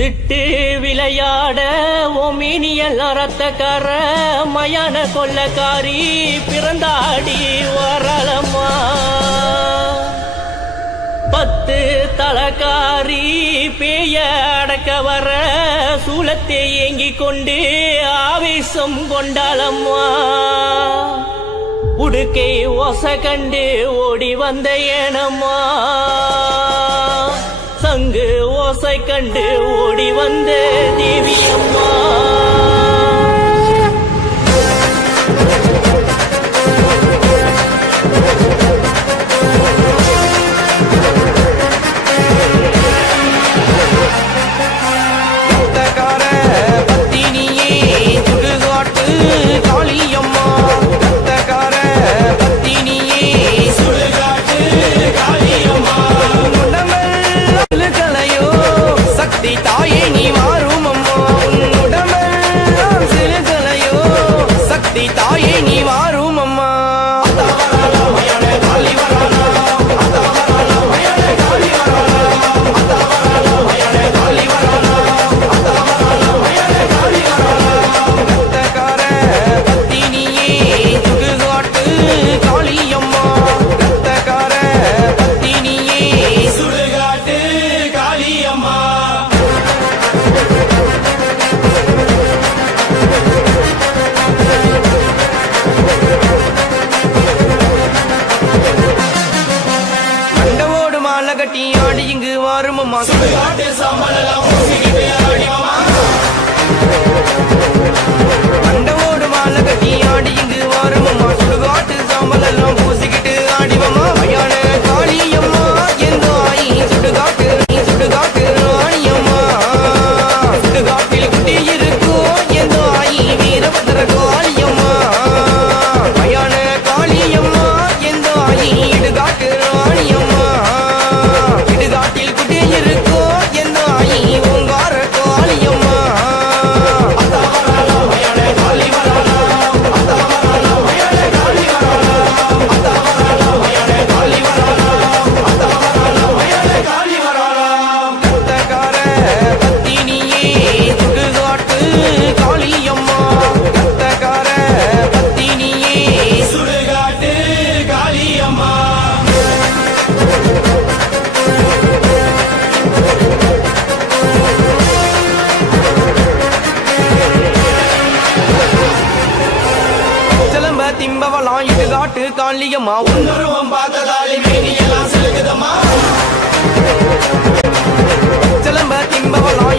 சிட்டு விளையாட ஓமினியல் ரத்தக்கார மயான கொள்ளக்காரி பிறந்தாடி வரலம்மா. 10 தலக்காரி பேய அடக்க வர சூலத்தை ஏங்கி கொண்டு ஆவேசம் கொண்டாளம்மா. உடுக்கை ஓச கண்டு ஓடி வந்த ஏனம்மா, சங்கு ஓசை கண்டு ஓடி வந்த தேவியம்மா. கட்டி ஆடி இங்கு வாருமம்மா, மண்டவோடு மாலை கட்டி ஆடி இங்கு வாருமம்மா, சுடுகாட்டு சாம்பல் எல்லாம் பூசிக்கிட்டு ஆடிவம்மா. மயான காளியம்மா எந்தோ ஆயி சுடுகாட்டு ராணியம்மா, சுடுகாட்டில் குட்டி இருக்கோ எந்தோ ஆயி வீரபத்ர காளியம்மா. மயான காளியம்மா எந்தோ ஆயி இடுகாட்டு ராணியம்மா, இடுகாட்டில் குட்டி இருக்கோ எந்தோ ஆயி ஓங்கார காளியம்மா. திம்பவலாம் இடுகாட்டு காளியம்மா, உன்னருவம் பார்த்ததாலே மேனியெல்லாம் செலுகுதம்மா. சிலம்ப திம்பவலாம்